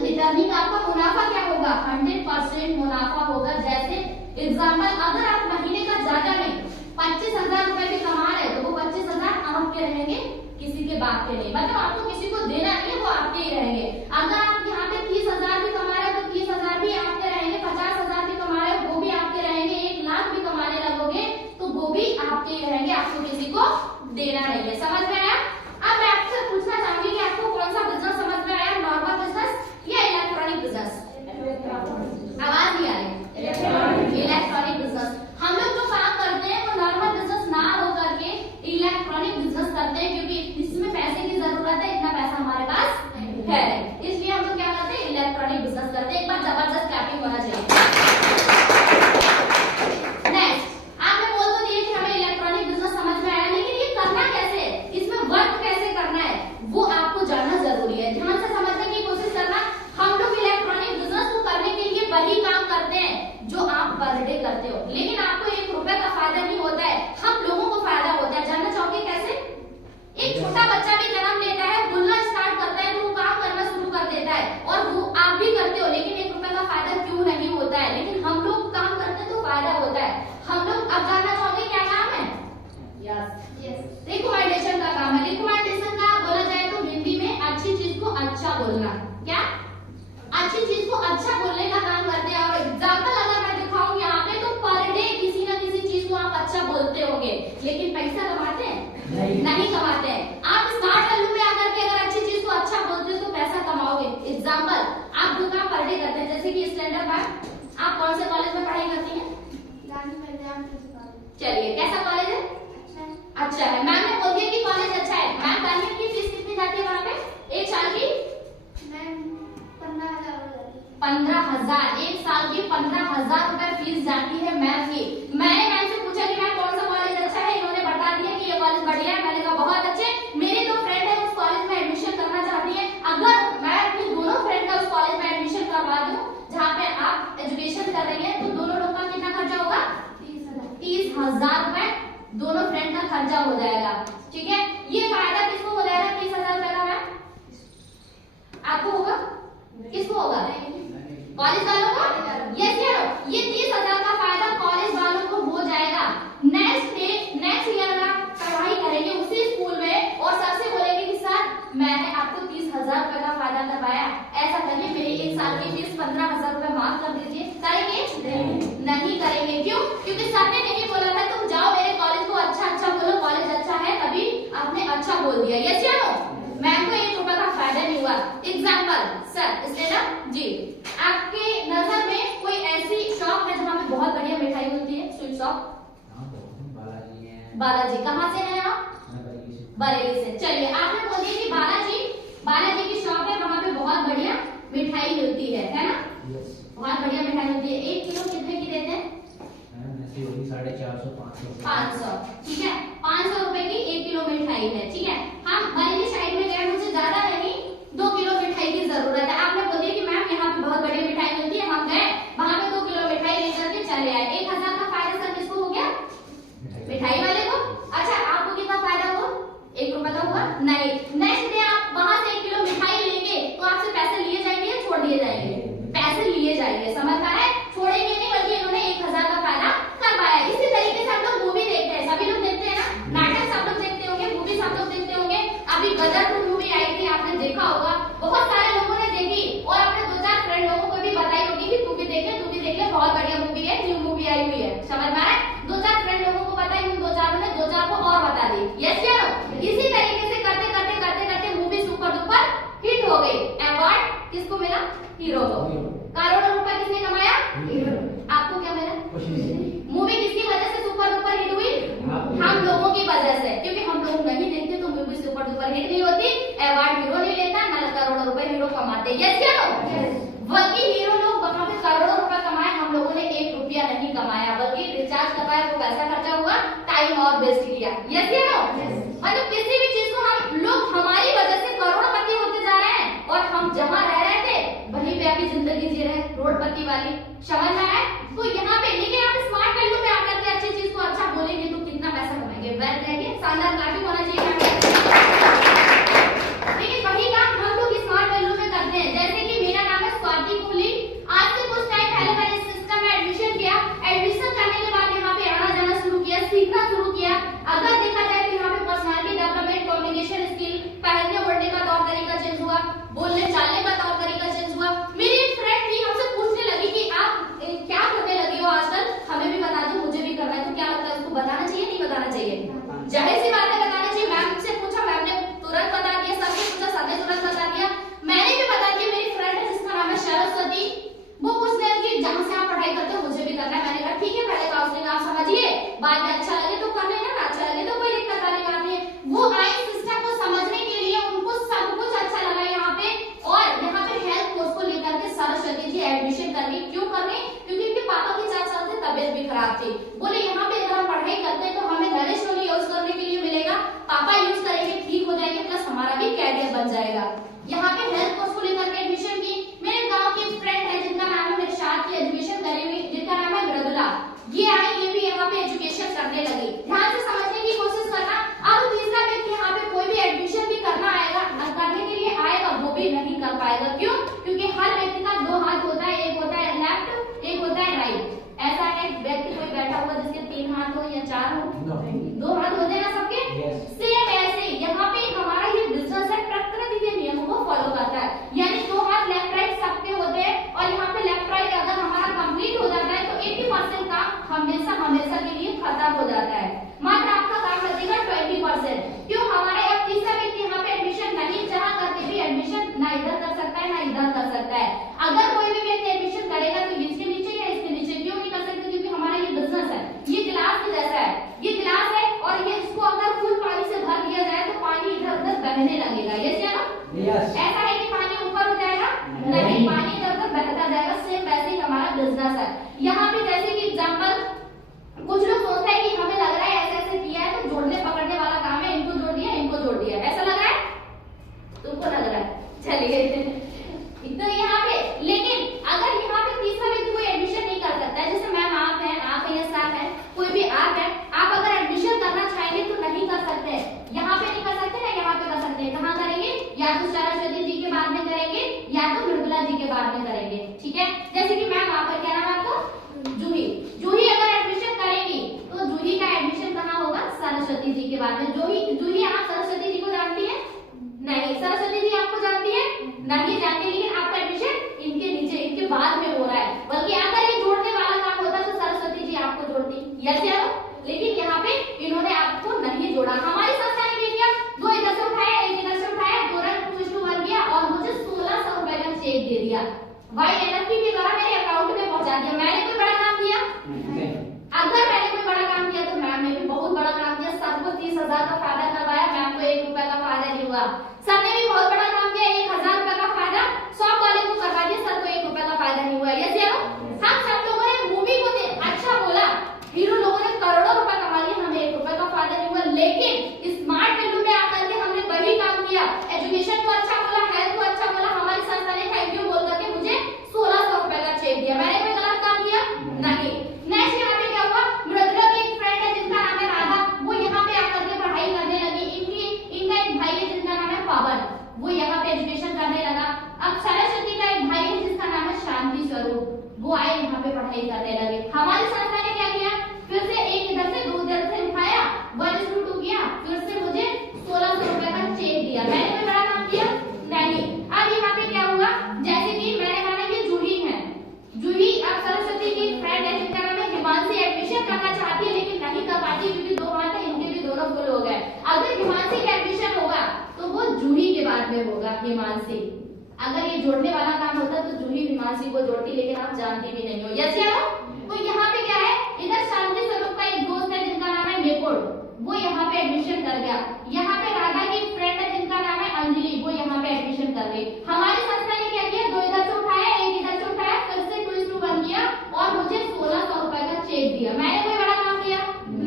रिटर्निंग आपका मुनाफा क्या होगा, 100% मुनाफा होगा। जैसे एग्जाम्पल, अगर आप महीने का ज्यादा नहीं 25,000 रुपए भी कमा रहे हो तो वो 25,000 आपके रहेंगे, किसी के बाप के नहीं, मतलब आपको किसी को देना नहीं है, वो आपके ही रहेंगे। अगर आप यहाँ पे 30,000 भी कमा रहे हो तो 30,000 भी आपके रहेंगे, 50,000 भी कमा रहे हो वो भी आपके रहेंगे, 1 लाख भी कमाने लगोगे तो वो भी आपके ही रहेंगे, आपको किसी को देना नहीं है। समझ में आया? अब मैं आपसे पूछना चाहूंगी कि आपको कौन सा बिजनेस समझ में आया, नॉर्मल बिजनेस या इलेक्ट्रॉनिक बिजनेस? आवाज नहीं आ रही। Electronic business. हम लोग जो काम करते हैं वो नॉर्मल बिजनेस ना हो करके इलेक्ट्रॉनिक बिजनेस करते हैं, क्योंकि इसमें पैसे की जरूरत है, इतना पैसा हमारे पास अच्छी चीज को अच्छा बोलने का काम करते हैं। और एग्जाम्पल अगर मैं दिखाऊं यहाँ पे तो पर डे किसी ना किसी चीज को आप अच्छा बोलते होंगे, लेकिन पैसा कमाते हैं? नहीं कमाते हैं। आप स्मार्ट वैल्यू में आकर के अगर अच्छी चीज को अच्छा बोलते हो तो पैसा कमाओगे। एग्जाम्पल, आप जो काम पर डे करते हैं, जैसे कि स्टैंडर्ड मैम, आप कौन से कॉलेज में पढ़ाई करती हैं? चलिए, कैसा कॉलेज है? अच्छा है। मैम ने बोल दिया कि कॉलेज अच्छा है। मैम परमिट की फीस कितनी जाती है वहाँ पे एक साल की? 15,000। एक साल की 15,000 रुपए फीस जाती है मैम की। मैंने मैम से पूछा कि मैम कौन सा कॉलेज अच्छा है, इन्होंने बता दिया कि ये कॉलेज बढ़िया है। मैंने कहा बहुत अच्छे, मेरी दो फ्रेंड है उस कॉलेज में एडमिशन करना चाहती है। अगर मैं अपनी दोनों फ्रेंड का उस कॉलेज में एडमिशन करवा दूं जहाँ पे आप एजुकेशन कर रही है, तो दोनों लोग का कितना खर्चा होगा? 30,000 रुपए दोनों फ्रेंड का खर्चा हो जाएगा। ठीक है, ये फायदा किसको हो जाएगा? 30,000 रुपए का मैम आपको होगा, किसको होगा? कॉलेज वालों को। यस यार, ये 30,000 का फायदा कॉलेज वालों को हो जाएगा। नेक्स्ट ईयर अगर आप पढ़ाई करेंगे उसी स्कूल में और सबसे बोलेंगे कि सर मैंने आपको 30,000 रुपए का फायदा करवाया, ऐसा करिए मेरी एक साल की फीस 15,000 रुपए माफ कर दीजिए, करेंगे? नहीं करेंगे। क्यों? क्योंकि सर ने नहीं बोला था तुम जाओ मेरे कॉलेज को अच्छा बोलो, कॉलेज अच्छा है, तभी आपने अच्छा बोल दिया। यस या नो? मैम को 1 रुपए का फायदा नहीं हुआ। एग्जाम्पल सर, इसलिए ना जी, आपके नजर में कोई ऐसी शॉप है जहाँ पे बहुत बढ़िया मिठाई मिलती है? Sweet shop? बालाजी है। बालाजी। कहाँ से है आप? बरेली से। चलिए, आपने बोल दिया कि बालाजी की शॉप है, वहाँ पे बहुत बढ़िया मिठाई मिलती है ना? बहुत बढ़िया मिठाई मिलती है। 1 किलो कितने की देते हैं? 450, 500। ठीक है, 500 रुपए की 1 किलो मिठाई है। ठीक है, हम बरेली साइड में गए, मुझे ज्यादा नहीं 2 किलो मिठाई की जरूरत है। आपने बोल दिया कि मैम यहाँ पे बहुत बढ़िया मिठाई मिलती है, हम गए वहाँ पे 2 किलो मिठाई लेकर के चले आए। 1,000 का फायदा सर किसको हो गया? मिठाई वाले को। अच्छा, आपको कितना फायदा हुआ? 1 रुपए का हुआ? नहीं। नेक्स्ट डे आप वहां से 1 किलो मिठाई लेंगे तो आपसे पैसे लिए जाएंगे या छोड़ दिए जाएंगे? पैसे लिए जाएंगे। समझ में आया? छोड़ेंगे नहीं, बल्कि इन्होंने 1,000 का फायदा करवाया। इसी तरीके से हम लोग मूवी देखते हैं, सभी लोग देखते हैं ना, नाटक सब लोग देखते होंगे, मूवी सब लोग देखते होंगे। अभी गदर 2 मूवी आई थी, आपने देखा होगा, बहुत सारे लोगों ने देखी और अपने 2-4 फ्रेंड लोगों को भी बताई होगी कि तू भी देख ले, बहुत बढ़िया मूवी है, न्यू मूवी आई हुई है। समझ में आया? 2-4 फ्रेंड लोगों को बताई, उन 2-4 ने 2-4 को और बता दी। यस या नो? इसी तरीके से करते करते मूवी सुपर डुपर हिट हो गई। अवार्ड किसको मिला? हीरो को। करोड़ों रुपए किसने कमाया? हीरो। आपको क्या मिला? मूवी किसकी वजह से सुपर डुपर हिट हुई? हम लोगों की वजह से। क्योंकि हम लोग नहीं देखते तो मूवी सुपर डुपर हिट नहीं होती, अवार्ड हीरो नहीं लेता, ना करोड़ों रुपए हीरो कमाते। यस या नो? बल्कि हीरो लोग वहां पे करोड़ों रुपए कमाए, हम लोगों ने 1 रुपया नहीं कमाया, बल्कि रिचार्ज करवाया, वो पैसा खर्चा हुआ, टाइम और वेस्ट किया। यस या नो? मतलब किसी भी चीज को हम लोग हमारी वजह से करोड़पति होते जा रहे हैं और हम जहाँ रह रहे थे वहीं पे अभी जिंदगी जी रहे रोडपति वाली। समझ में आया? तो यहाँ पे लेकिन आप स्मार्ट वैल्यू में आकर के अच्छी चीज को अच्छा बोलेंगे तो कितना पैसा कमाएंगे? वेल रहेंगे, शानदार ग्राफिक होना चाहिए। लेकिन वही काम हम लोग स्मार्ट वैल्यू में करते हैं। जैसे कि मेरा नाम है स्वाति कोहली, आज से कुछ टाइम पहले मैंने सिस्टम में एडमिशन किया। एडमिशन करने के बाद यहाँ पे आना जाना शुरू किया, सीखना शुरू किया। अगर देखा जाए तो यहाँ पे पर्सनालिटी डेवलपमेंट, कम्युनिकेशन स्किल, पहनने ओढ़ने का तौर तरीका चेंज हुआ, बोलने चालने का तौर तरीका चेंज हुआ। मेरी एक फ्रेंड थी, हमसे पूछने लगी कि आप क्या करने लगी हो आजकल, हमें भी बता दो, मुझे भी करना है। तो क्या लगता है, उसको बताना चाहिए नहीं बताना चाहिए? जाहिर सी बात है बताना चाहिए। मैम से पूछा, मैम ने तुरंत बता दिया, सबसे पूछा, सबने तुरंत बता दिया। मैंने भी बता दिया। मेरी फ्रेंड है जिसका नाम है सरस्वती, वो पूछने लगी जहाँ से आप पढ़ाई करते हो मुझे भी करना है। मैंने कहा ठीक है, पहले काउंसलिंग आप समझिए, बाद में अच्छा लगे तो कर लेना, अच्छा लगे तो कोई दिक्कत वाली बात नहीं है। वो आई सिस्टम को समझने के लिए, उनको सब कुछ अच्छा लगा यहाँ पे। और यहाँ पे हेल्थ कोर्स को लेकर के सरस्वती जी एडमिशन कर रही। क्यों कर रही? क्योंकि उनके पापा की 4 साल से तबियत भी खराब थी। बोले यहाँ पे अगर हम पढ़ाई करते हैं तो हमें नरिश वाली यूज करने के लिए मिलेगा, पापा यूज करेंगे, ठीक हो जाएंगे, प्लस हमारा भी कैरियर बन जाएगा। यहाँ पे हेल्थ कोर्स को लेकर के एडमिशन की। मेरे गांव की एक फ्रेंड है जिनका नाम है, मेरे साथ की एजुकेशन करी हुई, जिनका नाम है मृदुला। ये आई, ये भी यहाँ पे एजुकेशन करने लगी। ध्यान से समझने की कोशिश करना। अब तीसरा व्यक्ति यहाँ पे कोई भी एडमिशन भी करना आएगा, करने के लिए आएगा, वो भी नहीं कर पाएगा। क्यों? क्योंकि हर व्यक्ति का 2 हाथ होता है, एक होता है लेफ्ट, एक होता है राइट। ऐसा है व्यक्ति कोई बैठा हुआ जिसके 3 हाथ हो या 4 हो? 2 हाथ होते हैं ना सबके? सेम ऐसे यहाँ पे हमारा ये बिजनेस है, प्रकृति के नियमों को फॉलो करता है। यानी 2 हाथ लेफ्ट राइट सबके होते हैं, यस या नो? यस। ऐसा है कि पानी ऊपर उठ जाएगा? नहीं, पानी इधर उधर बहता जाएगा। सेम वैसे ही हमारा बिजनेस है। यहाँ पे जैसे कि एग्जांपल, कुछ लोग सोचते हैं कि हमें लग रहा है ऐसे ऐसे किया है तो जोड़ने पकड़ने वाला काम है, इनको जोड़ दिया इनको जोड़ दिया, ऐसा लग रहा है? तुमको लग रहा है? चलिए तो यहाँ पे, लेकिन अगर यहाँ पे तीसरा व्यक्ति कोई एडमिशन नहीं कर सकता है, जैसे मैम आप हैं या सर है, कोई भी आप है, आप अगर एडमिशन करना चाहेंगे तो नहीं कर सकते हैं। यहाँ पे नहीं कर सकते हैं, यहाँ पे कर सकते हैं। कहाँ करेंगे? या तो सरस्वती जी के बाद में करेंगे या तो मृदुला जी के बाद में करेंगे, ठीक है? जैसे कि मैम आप क्या नाम है आपको? जूही। जूही अगर एडमिशन करेंगी तो जूही का एडमिशन कहाँ होगा? सरस्वती जी के बाद में। जूही आप सरस्वती जी को जानती है? नहीं। सरस्वती जी आपको जानती है? नहीं जानती, लेकिन आपका एडमिशन इनके नीचे, इनके बाद में हो रहा है। बल्कि अगर ये जोड़ने वाला काम होता तो सरस्वती जी आपको जोड़ती, यस या नो? लेकिन यहाँ पे इन्होंने आपको नहीं जोड़ा। हमारी संस्था ने क्या किया? दो इधर से उठाया, एक इधर से उठाया, दो रन 2:1 किया और मुझे 1600 रुपए का चेक दे दिया। YNFT के द्वारा मेरे अकाउंट में पहुंचा दिया। मैंने कोई बड़ा काम किया? अगर मैंने कोई बड़ा काम किया तो मैम ने भी बहुत बड़ा काम किया। सबको 30,000 का फायदा करवाया, मैम को 1 रुपए का फायदा नहीं हुआ। सर ने भी बहुत बड़ा काम किया, 1,000 रुपए का फायदा 100 वाले को करवा दिया, सर को 1 रुपए का फायदा नहीं हुआ, यस या नो? हम सब लोगों ने मूवी को अच्छा बोला, हीरो लोगों ने करोड़ों रुपए कमा लिए, हमें 1 रुपए का फायदा नहीं हुआ। लेकिन स्मार्ट वैल्यू में आकर के हमने वही काम किया, एजुकेशन को अच्छा बोला, हेल्थ को अच्छा बोला, हमारी संस्था ने थैंक यू बोल करके मुझे 1600 रुपए का चेक दिया। मैंने कोई गलत काम किया? नहीं। नेक्स्ट यहाँ पे क्या हुआ? मृदुला की एक फ्रेंड है जिसका नाम है राधा, वो यहाँ पे आकर के पढ़ाई करने लगी। इनका एक भाई है जिसका नाम है पवन, वो यहाँ पे एजुकेशन करने लगा। अब सरस्वती का एक भाई है जिसका नाम है शांति स्वरूप, वो आए यहाँ पे पढ़ाई करने लगे। हमारी संस्था ने क्या किया? फिर से एक इधर से दो इधर से उठाया, 1:2 किया, फिर से मुझे 1600 रुपए का चेक दिया। मैंने कोई बड़ा काम किया? नहीं। अब यहाँ पे क्या हुआ? जैसे कि मैंने माना कि जूही है, जूही अब सरस्वती की फ्रेंड है जिसका नाम है हिमांशी, एडमिशन करना चाहती है लेकिन नहीं कर पाती क्योंकि 2 हाथ है, इनके भी दोनों फुल हो गए। अगर हिमांशी का एडमिशन होगा तो वो जूही के बाद में होगा, हिमांशी। अगर ये जोड़ने वाला काम होता तो जूही हिमांशी को जोड़ती, लेकिन आप जानती भी नहीं हो, यस या नो? तो यहाँ पे क्या है? इधर शांति स्वरूप का एक दोस्त है जिनका नाम है निपुण, वो यहाँ पे एडमिशन कर गया। यहाँ पे राधा की एक फ्रेंड है जिनका नाम है अंजलि, वो यहाँ पे एडमिशन कर गई। हमारी संस्था ने क्या किया? 2 इधर से उठाया, एक इधर से उठाया, फिर से 2:1 किया और मुझे 1600 रुपए का चेक दिया। मैंने कोई बड़ा काम किया?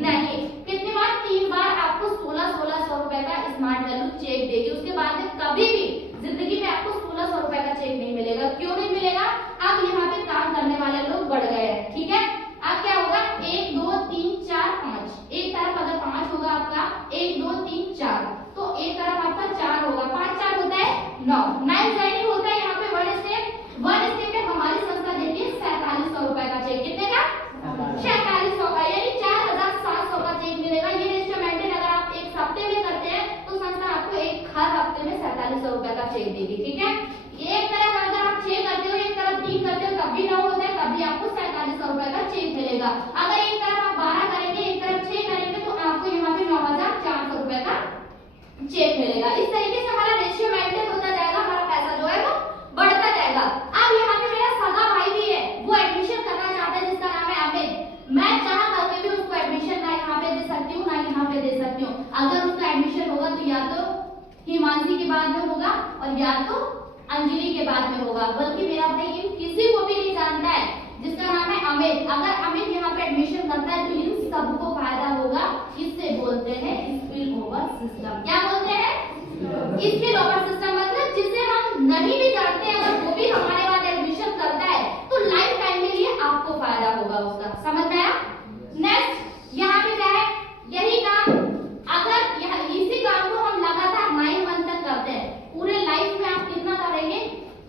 नहीं। कितनी बार? 3 बार आपको 1600 रुपए का स्मार्ट वैल्यू चेक देगी। उसके बाद में कभी भी जिंदगी में आपको 1600 रुपए का चेक नहीं मिलेगा। क्यों नहीं मिलेगा? अब यहाँ पे काम करने वाले लोग बढ़ गए हैं, ठीक है? अब क्या होगा? 1 2 3 4 5, एक तरफ अगर 5 होगा आपका, 1 2 3 4, तो एक तरफ आपका 4 होगा, 5 4 होता है 9। 9 ज्वाइनिंग होता है यहाँ पे 1 स्टेप में हमारी संस्था देती है 4700 रुपए का चेक। कितने का? 4700 का, यानी 4700 का चेक मिलेगा। ये रेशियो मेंटेन अगर आप एक हफ्ते में करते हैं तो संस्था आपको हर हफ्ते में 4700 रुपए का चेक देगी, ठीक है? एक तरफ अगर आप 6 करते हो, एक तरफ 3 करते हो, तब भी 9 होता है, तब भी आपको 4700 रुपए का चेक मिलेगा। अगर एक तरफ आप 12 करेंगे, एक तरफ 6 करेंगे तो आपको यहाँ पे 9400 रुपए का चेक मिलेगा। इस तरीके से हमारा रेशियो मेंटेन होता जाएगा, हमारा पैसा जो है वो बढ़ता जाएगा। अब यहाँ पे मेरा सगा भाई भी है, वो एडमिशन करना चाहता है जिसका नाम है अमित। मैं चाह करके भी उसको एडमिशन ना यहाँ पे दे सकती हूँ ना यहाँ पे दे सकती हूँ। अगर उसका एडमिशन होगा तो या तो हिमांशी के बाद में होगा और या तो अंजलि के बाद में होगा। बल्कि मेरा भाई इन किसी को भी नहीं जानता है जिसका नाम है अमित। अगर अमित यहाँ पे एडमिशन करता है तो इन सबको फायदा होगा। इससे बोलते हैं स्पिल ओवर सिस्टम। क्या बोलते हैं? स्पिल ओवर सिस्टम, मतलब जिसे हम नहीं भी जानते अगर वो भी हमारे बाद एडमिशन करता है तो लाइफ टाइम के लिए आपको फायदा होगा उसका। समझ में आया? नेक्स्ट यहाँ पे क्या है? यही काम अगर इसी काम को हम लगातार 9 मंथ तक करते हैं, पूरे लाइफ में आप कितना करेंगे,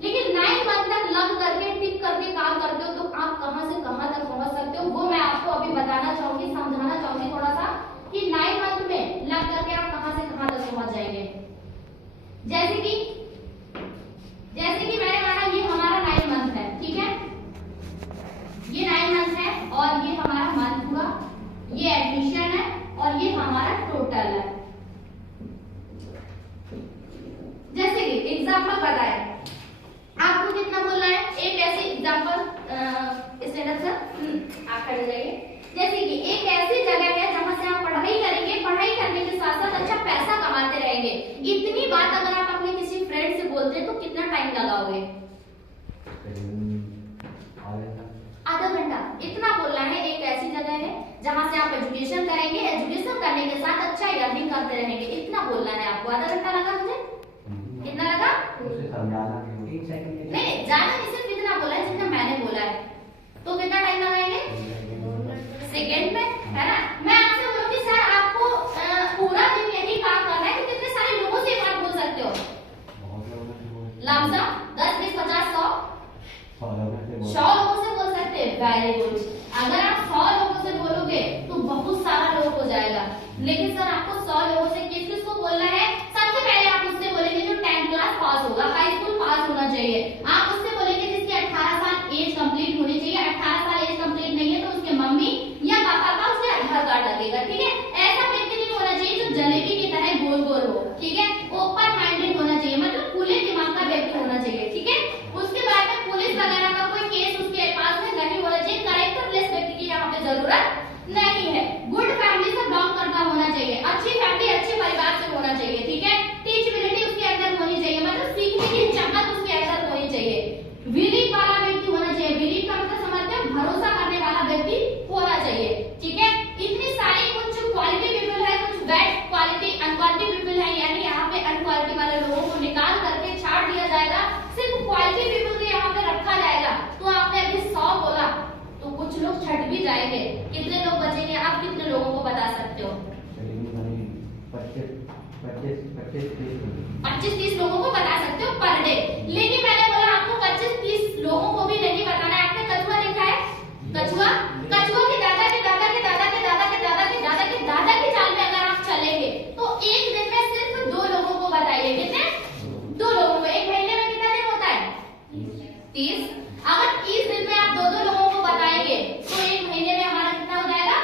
लेकिन 9 मंथ तक लग करके टिक करके काम करते हो तो आप कहां से कहां तक पहुंच सकते हो, वो मैं आपको अभी बताना चाहूंगी, समझाना चाहूंगी थोड़ा सा कि 9 मंथ में लग करके आप कहां से कहां तक पहुंच जाएंगे। जैसे कि मैंने माना ये हमारा 9 मंथ है, ठीक है? ये 9 मंथ है और ये हमारा मंथ हुआ, ये एडमिशन है और ये हमारा टोटल है। जैसे कि एग्जांपल बताए, आपको कितना बोलना है? एक ऐसी एग्जांपल स्टैंडर्ड सर आप खड़े जाइए। जैसे कि एक ऐसी जगह है जहां से आप पढ़ाई करेंगे, पढ़ाई करने के साथ साथ अच्छा पैसा कमाते रहेंगे। इतनी बात अगर आप टाइम लगाओगे? आधा घंटा। इतना बोलना है। एक ऐसी जगह है जहाँ से आप एजुकेशन करेंगे, एजुकेशन करने के साथ अच्छा अर्निंग करते रहेंगे, इतना बोलना है आपको। आधा घंटा लगा मुझे? कितना लगा? नहीं, ज्यादा नहीं, सिर्फ इतना बोला है जितना मैंने बोला है। तो कितना टाइम लगाएंगे? सेकेंड में, है ना? मैं आपसे बोलूंगी सर आपको पूरा दिन यही काम करना है, तो कितने सारे लोगों से बात बोल सकते हो? लमसम 10, 20, 50, 100 लोगों से बोल सकते हैं। Very good. अगर आप 100 लोगों से बोलोगे तो बहुत सारा लोग हो जाएगा। लेकिन सर आपको 100 लोगों से किस किस को बोलना है? सबसे पहले आप उससे बोलेंगे जो 10th क्लास पास होगा, हाई स्कूल पास होना चाहिए। आप उससे बोलेंगे जिसकी 18 साल एज कंप्लीट होनी चाहिए। 18 साल एज कंप्लीट नहीं है तो उसके मम्मी या पापा का उसके आधार कार्ड लगेगा, ठीक है? ऐसा व्यक्ति नहीं होना चाहिए जो जलेबी की तरह गोल गोल हो, ठीक है? ओपन माइंडेड होना चाहिए, मतलब खुले दिमाग का व्यक्ति होना चाहिए, ठीक है? उसके बाद में पुलिस वगैरह का कोई केस उसके पास में नहीं होना चाहिए। कैरेक्टरलेस व्यक्ति की यहाँ पे जरूरत नहीं है। गुड फैमिली से बिलोंग करता होना चाहिए, अच्छी फैमिली, अच्छे परिवार से होना चाहिए, ठीक है? टीचबिलिटी उसके अंदर होनी चाहिए, मतलब सीखने की चाहत उसके अंदर होनी चाहिए। बिलीव वाला व्यक्ति होना चाहिए। बिलीव का मतलब समझते हो? भरोसा करने वाला व्यक्ति होना चाहिए, ठीक है? इतनी सारी कुछ क्वालिटी पीपल है, कुछ बैड क्वालिटी अनक्वालिटी पीपल है, यानी यहाँ पे अनक्वालिटी वाले लोगों को निकाल करके छाड़ दिया जाएगा, सिर्फ क्वालिटी पीपल को यहाँ पे रखा जाएगा। तो आपने अभी 100 बोला तो कुछ लोग छट भी जाएंगे, कितने लोग बचेंगे? आप कितने लोगों को बता सकते हो? 25-30 लोगों को बता सकते हो पर डे। लेकिन मैंने बोला आपको 25-30 लोगों को भी नहीं बताना है। आपने कछुआ देखा है? कछुआ, कछुआ के दादा के दादा के दादा के दादा के दादा के दादा के दादा की चाल में अगर आप चलेंगे तो एक दिन में सिर्फ 2 लोगों को बताइए। कितने? 2 लोगों को। एक महीने में कितना दिन होता है? 30। अगर 30 दिन में आप 2-2 लोगों को बताएंगे तो एक महीने में हमारा कितना हो जाएगा?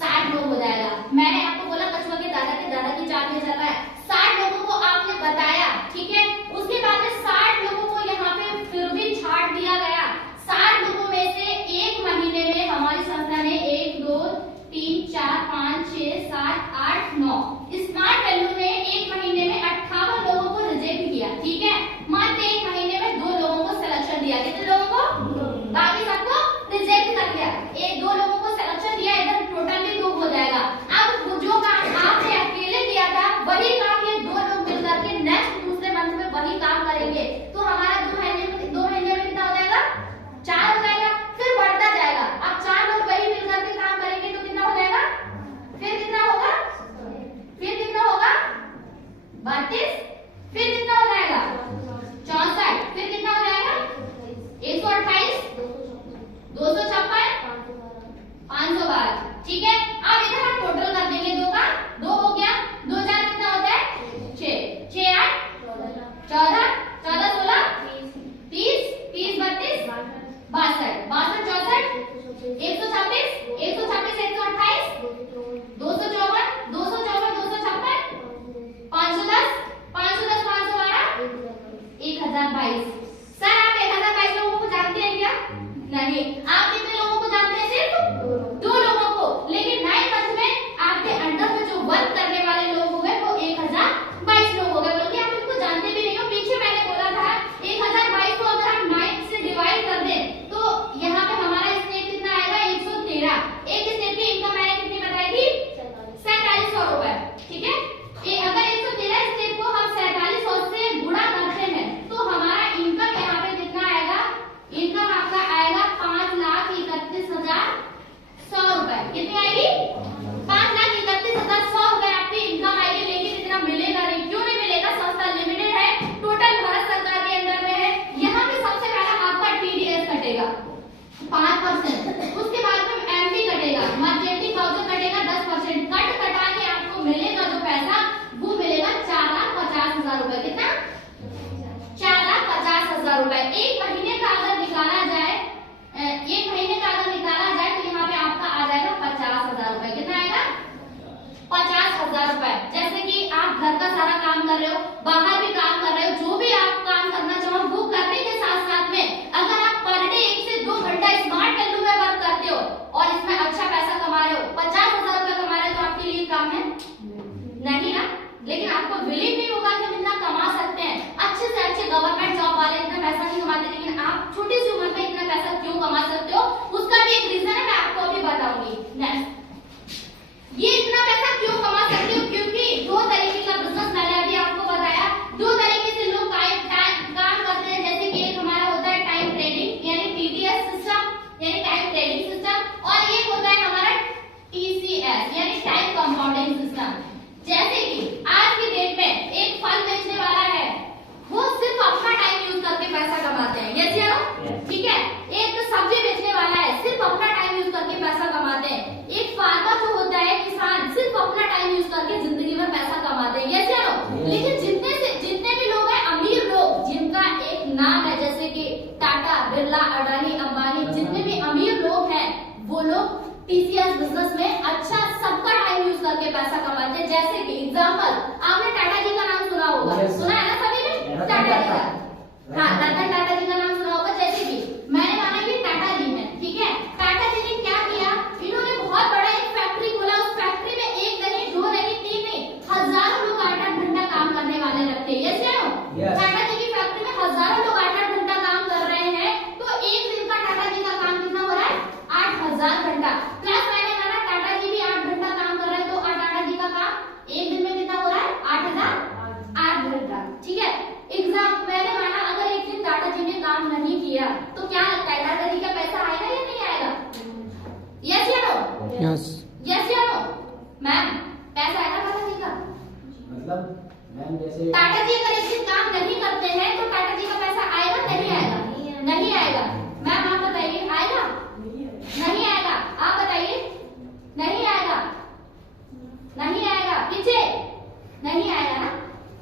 60 लोग हो जाएगा। मैंने आपको बोला कछुआ के दादा की चाल में चल रहा है। 60 लोगों को आपने बताया, ठीक है? उसके बाद में 60 लोगों को यहाँ पे फिर भी छाड़ दिया गया। 60 लोगों में से एक महीने में हमारी संस्था ने 1, 2, 3, 4, 5, 6, 7, 8, 9 स्मार्ट वैल्यू ने एक महीने में 58 लोगों को रिजेक्ट किया, ठीक है? मात्र एक महीने में 2 लोगों को सिलेक्शन दिया। कितने लोगों को? बाकी सबको रिजेक्ट कर दिया। 1-2 लोगों को सिलेक्शन दिया, इधर टोटली 2 हो जाएगा। अब जो काम आपने अकेले किया था वही काम ये 2 लोग मिलकर के नेक्स्ट दूसरे मंथ में वही काम करेंगे, तो हमारा 2 महीने में कितना हो जाएगा? 4 हो जाएगा। फिर बढ़ता जाएगा। अब 4 लोग वही मिलकर के काम करेंगे तो कितना हो जाएगा? फिर कितना होगा? फिर कितना होगा? 32। फिर कितना हो जाएगा? 64। फिर कितना हो जाएगा? 128, 256, 512, ठीक है? अब इधर हम टोटल कर देंगे। 2 का 2 हो गया, 2 4 कितना होता है? 6, 6 8 14, 14 16 30, 30 32 62, 62 64 126, 126 128 254, 254 256 510, 510 512 1022। सर आप 1022 लोगों को जानते हैं क्या? नहीं। आप कितने लोगों को जानते हैं? सिर्फ 2 लोगों को। लेकिन 9 मंथ में आपके अंडर में जो वर्क करने वाले लोग हो गए वो 1022 लोग हो गए। बल्कि आप इनको जानते भी नहीं हो। पीछे मैंने बोला था 1022 को अगर हम 9 से डिवाइड कर दें तो यहाँ पे हमारा स्टेप कितना आएगा? 113। एक स्टेप की इनकम मैंने कितनी बताई थी? 4700 रुपए, ठीक है? अगर 113 स्टेप को हम 4700 से गुणा करते हैं तो हमारा इनकम यहाँ पे कितना आएगा? इनकम आपका आएगा 5,31,100 रुपए। कितनी आएगी? 5,31,100 रुपए आपकी इनकम आएगी। लेकिन इतना मिलेगा नहीं। क्यों नहीं मिलेगा? संस्था लिमिटेड है, टोटल भारत सरकार के अंदर में है। यहाँ पे सबसे पहला आपका TDS कटेगा 5%, उसके बाद में MP कटेगा, मार्केटिंग वाउचर कटेगा 10%। कटा के आपको मिलेगा जो पैसा वो मिलेगा 4,50,000 रुपए। कितना? 4,50,000 रुपए। एक महीने का अगर निकाला जाए तो यहाँ पे आपका आ जाएगा 50,000 रुपए। कितना आएगा? 50,000 रुपए। जैसे कि आप घर का सारा काम कर रहे हो, बाहर भी काम कर रहे हो, जो भी आप काम करना चाहो वो करने के साथ साथ में अगर आप पर डे 1 से 2 घंटा स्मार्ट वैल्यू में वर्क करते हो और इसमें अच्छा पैसा कमा रहे हो, 50,000 रुपए कमा रहे हो, तो आपके लिए काम है नहीं ना? लेकिन आपको बिलीव नहीं होगा कि हम इतना कमा सकते ठीक है। एग्जाम मैंने माना अगर एक दिन टाटा जी ने काम नहीं किया तो क्या लगता है टाटा जी का पैसा आएगा या नहीं आएगा? यस या नो? यस। यस या नो? मैम पैसा आएगा टाटा जी का? मतलब मैम जैसे टाटा जी अगर एक दिन काम नहीं करते हैं तो टाटा जी का पैसा आएगा नहीं आएगा? नहीं आएगा। मैम आप बताइए आएगा? नहीं आएगा। आप बताइए नहीं आएगा? नहीं आएगा। पीछे नहीं आएगा ना।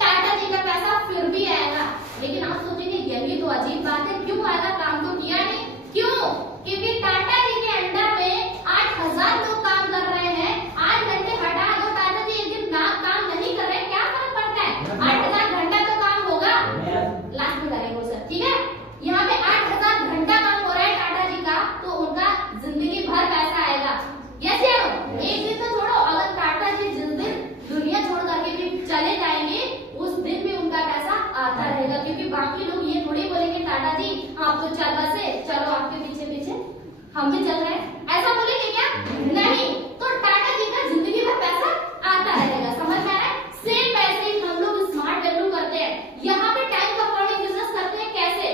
टाटा जी का पैसा फिर भी आएगा, लेकिन आप सोचेंगे यही तो अजीब बात है, क्यों आएगा? काम तो किया नहीं। क्यों? क्योंकि टाटा जी के अंडर में 8000 लोग काम कर रहे हैं। 8 घंटे हटा दो, टाटा जी एक दिन काम नहीं कर रहे, क्या फर्क पड़ता है? 8000 घंटा तो काम होगा। लास्ट में करेंगे सर, ठीक है। यहाँ पे 8000 घंटा काम हो रहा है टाटा जी का, तो उनका जिंदगी भर पैसा आएगा। यस या नो? एक दिन तो छोड़ो, अगर टाटा जी जिस दिन दुनिया छोड़ करके भी चले जाएंगे उस दिन भी उनका पैसा आता रहेगा, क्योंकि बाकी लोग ये थोड़ी बोलेंगे टाटा जी आप तो चल बसे, चलो आपके पीछे पीछे हम भी चल रहे हैं, ऐसा बोलेंगे क्या? नहीं। तो टाटा जी का जिंदगी भर पैसा आता रहेगा। समझ में आ रहा है? सेम पैसे ही हम लोग स्मार्ट वैल्यू करते हैं। यहाँ पे टाइम कंपाउंडिंग बिजनेस करते हैं कैसे?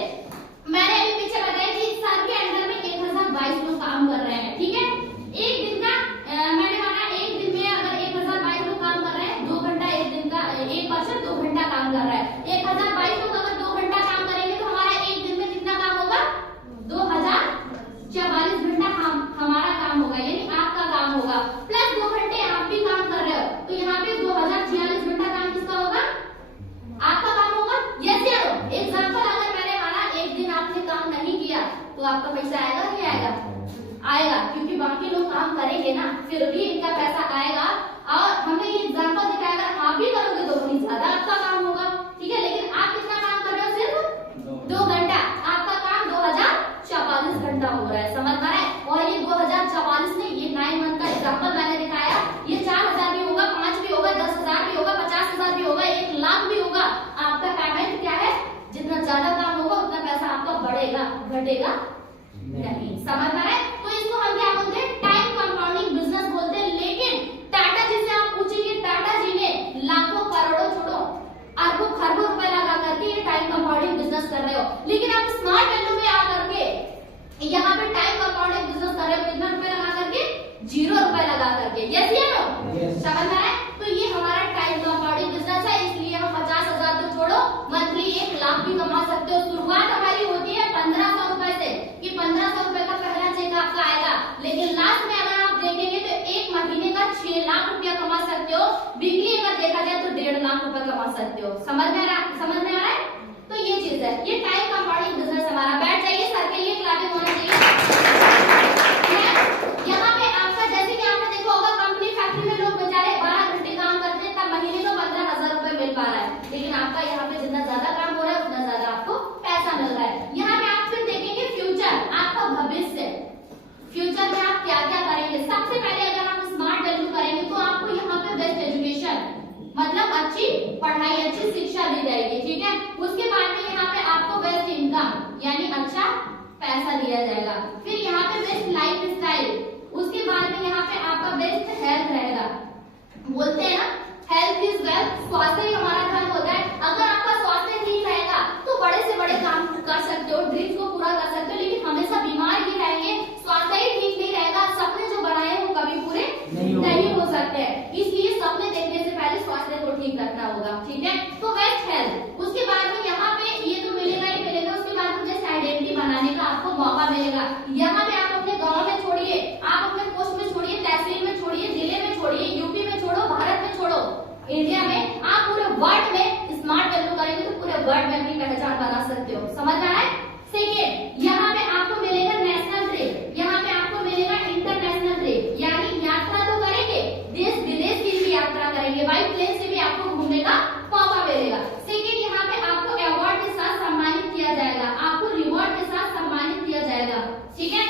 मैंने अभी पीछे बताया कि सर के अंडर में 1022 लोग काम कर रहे हैं, ठीक है। एक दिन का मैंने माना एक दिन में अगर 1022 लोग काम कर रहे हैं, 2 घंटा एक दिन का, एक पर्सन 2 घंटा काम कर रहा है। 1022 लोग अगर 2 घंटा काम करेंगे तो हमारा एक दिन में कितना काम होगा? 2044 घंटा हमारा काम होगा, यानी आपका काम होगा, प्लस 2 घंटे आप भी काम कर रहे हो, तो यहाँ पे 2046 घंटा काम किसका होगा? आपका काम होगा। यस या नो? एग्जाम्पल अगर मैंने माना एक दिन आपने काम नहीं किया तो आपका पैसा आएगा नहीं आएगा? आएगा, क्योंकि बाकी लोग काम करेंगे ना, फिर भी इनका पैसा आएगा। और हमने ये एग्जांपल दिखाया, अगर आप भी करोगे तो वही ज्यादा आपका काम होगा, ठीक है। लेकिन आप कितना काम कर रहे हो? सिर्फ 2 घंटा। आपका काम 2044 घंटा हो रहा है। समझ में आ रहा है? और ये 2044 नहीं, ये 9 मंथ का एग्जाम्पल मैंने दिखाया। ये 4000 भी होगा, 5 भी होगा, 10,000 भी होगा, 50,000 भी होगा, 1 लाख भी होगा। आपका पेमेंट क्या है? जितना ज्यादा काम होगा उतना पैसा आपका बढ़ेगा, घटेगा नहीं। समझ में आ रहा है? तो इसको हम क्या बोलते हैं? टाइम कंपाउंडिंग बिजनेस बोलते हैं। लेकिन टाटा जी से आप पूछेंगे, टाटा जी ने लाखों करोड़ों छोड़ो अरबों खरबों रुपए लगा करके ये टाइम कंपाउंडिंग बिजनेस कर रहे हो, लेकिन आप स्मार्ट वैल्यू में आकर के यहाँ पे टाइम कंपाउंडिंग बिजनेस कर रहे हो कितना रुपए लगा करके? 0 रुपए लगा करके। यस या नो? समझ में आ रहा है? तो ये हमारा टाइम कंपाउंडिंग बिजनेस है, इसलिए हम 50,000 तो छोड़ो, मंथली 1 लाख भी कमा सकते हो। शुरुआत हमारी होती है 1500 रुपए से, कि 1500 रुपए का पहला चेक आपका आएगा, लेकिन लास्ट में अगर आप देखेंगे तो 1 महीने का 6 लाख रुपया कमा सकते हो। वीकली अगर देखा जाए तो 1.5 लाख रुपए कमा सकते हो। समझ में आ रहा है? तो ये चीज है, ये टाइम कंपाउंडिंग बिजनेस हमारा। बैठ जाइए, सर के लिए क्लैपिंग होना चाहिए। यहाँ पे आपका जैसे कि आपने देखा होगा, कंपनी फैक्ट्री में लोग बेचारे 12 घंटे काम करते हैं, तब महीने को 15,000 रुपए मिल पा रहा है, लेकिन आपका यहाँ पे जितना ज्यादा काम हो रहा है उतना ज्यादा आपको पैसा मिल रहा है। यहाँ पे आप फिर देखेंगे फ्यूचर, आपका भविष्य, फ्यूचर में आप क्या क्या करेंगे। सबसे पहले अगर आप स्मार्ट वैल्यू करेंगे तो आपको यहाँ पे बेस्ट एजुकेशन, मतलब अच्छी पढ़ाई, अच्छी शिक्षा दी जाएगी, ठीक है। उसके बाद में यहाँ पे आपको बेस्ट इनकम, यानी अच्छा पैसा दिया जाएगा। फिर यहाँ पे बेस्ट लाइफ स्टाइल, उसके बाद में यहाँ पे आपका बेस्ट हेल्थ रहेगा। बोलते हैं ना, हेल्थ इज वेल्थ, स्वास्थ्य ही हमारा धन होता है। अगर आपका स्वास्थ्य ठीक रहेगा तो बड़े से बड़े काम कर सकते हो, ड्रीम्स को पूरा कर सकते हो, लेकिन हमेशा बीमार ही रहेंगे, स्वास्थ्य ही ठीक नहीं रहेगा, सपने जो बनाए वो कभी पूरे नहीं हो सकते हैं। इसलिए सपने देखने से पहले स्वास्थ्य को ठीक रखना होगा, ठीक है। तो बेस्ट हेल्थ, उसके बाद में यहाँ पे ये तो मिलेगा ही मिलेगा, उसके बाद में जैसे आइडेंटिटी बनाने का आपको मौका मिलेगा। यहाँ पे आप अपने गाँव में छोड़िए, आप अपने पोस्ट में छोड़िए, तहसील में छोड़िए, जिले में छोड़िए, यूपी में छोड़ो, भारत में छोड़ो, इंडिया में आप पूरे वर्ल्ड में स्मार्ट वैल्यू करेंगे तो पूरे वर्ल्ड में अपनी पहचान बना सकते हो। समझ में आ रहा है? सेकेंड, यहाँ पे आपको मिलेगा नेशनल ट्रिप, यहाँ पे आपको मिलेगा इंटरनेशनल ट्रिप, यानी यात्रा तो करेंगे, देश विदेश की भी यात्रा करेंगे, बाई प्लेन से भी आपको घूमने का मौका मिलेगा। सेकेंड, यहाँ पे आपको अवार्ड के साथ सम्मानित किया जाएगा, आपको रिवॉर्ड के साथ सम्मानित किया जाएगा, ठीक है।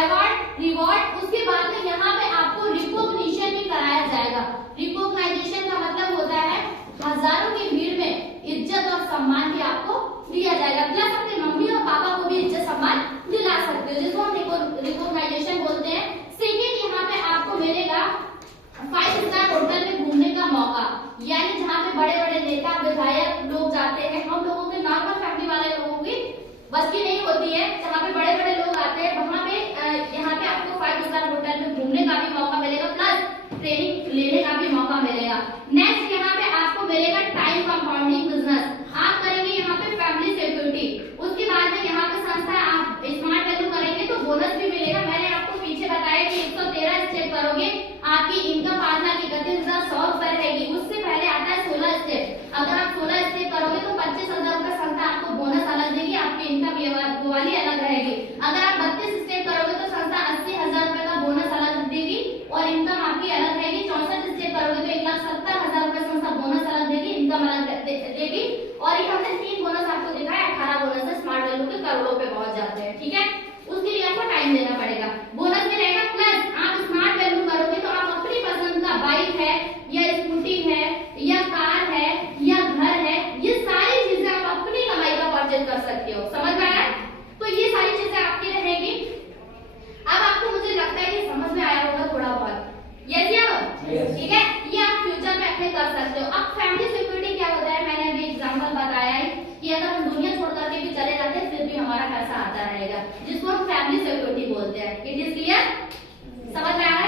अवार्ड, रिवॉर्ड, उसके बाद में यहाँ पे आपको रिकॉग्निशन भी कराया जाएगा। रिकॉग्नाइजेशन का मतलब होता है हजारों की भीड़ में इज्जत और सम्मान भी आपको दिया जाएगा, प्लस अपने मम्मी और पापा को भी इज्जत सम्मान आते हैं, हम लोगों के नॉर्मल फैमिली वाले लोगों की बस की नहीं होती है, जहाँ पे बड़े बड़े लोग आते हैं, वहाँ पे यहाँ पे आपको 5 स्टार होटल में घूमने का भी मौका मिलेगा, प्लस ट्रेनिंग लेने का भी मौका मिलेगा। नेक्स्ट यहाँ पे आपको मिलेगा टाइम कंपाउंडिंग बिजनेस, आप करेंगे यहाँ पे फैमिली सिक्योरिटी। उसके बाद में यहाँ पे संस्था आप स्मार्ट वैल्यू करेंगे तो बोनस भी मिलेगा। मैंने आपको पीछे बताया कि 113 स्टेप करोगे आपकी इनकम 5,31,100 रुपए रहेगी। उससे पहले आता है 16 स्टेप, अगर आप 16 स्टेप करोगे तो 25,000 रुपए संस्था आपको बोनस अलग देगी, आपकी इनकम ये वाली अलग रहेगी। अगर आप 32 स्टेप करोगे तो संस्था 80,000 रुपए का बोनस अलग देगी और इनकम आपकी अलग रहेगी। 64 स्टेप करोगे तो 1,70,000 रुपए संस्था बोनस अलग देगी, इनकम अलग देगी। और ये हमने 3 बोनस आपको दिखाया, 18 बोनस है, स्मार्ट वैल्यू के करोड़ों पे पहुंच जाते हैं, ठीक है। उसके लिए आपको टाइम देना पड़ेगा, बोनस में रहेगा। प्लस आप स्मार्ट वैल्यू करोगे तो आप अपनी पसंद का बाइक है या स्कूटी है या कार है या घर है, ये सारी चीजें आप अपनी कमाई का परचेज कर सकते हो। समझ में आया? तो ये सारी चीजें आपकी रहेगी। अब आपको मुझे लगता है कि समझ में आया होगा थोड़ा बहुत, यस या नो? ठीक है, ये आप फ्यूचर में अपने कर सकते हो। अब फैमिली सिक्योरिटी क्या होता है, मैंने अभी एग्जांपल बताया है कि अगर हम दुनिया छोड़ करके भी चले जाते हैं फिर भी हमारा पैसा आता रहेगा, जिसको हम फैमिली सिक्योरिटी बोलते हैं। It is clear? समझ में आया?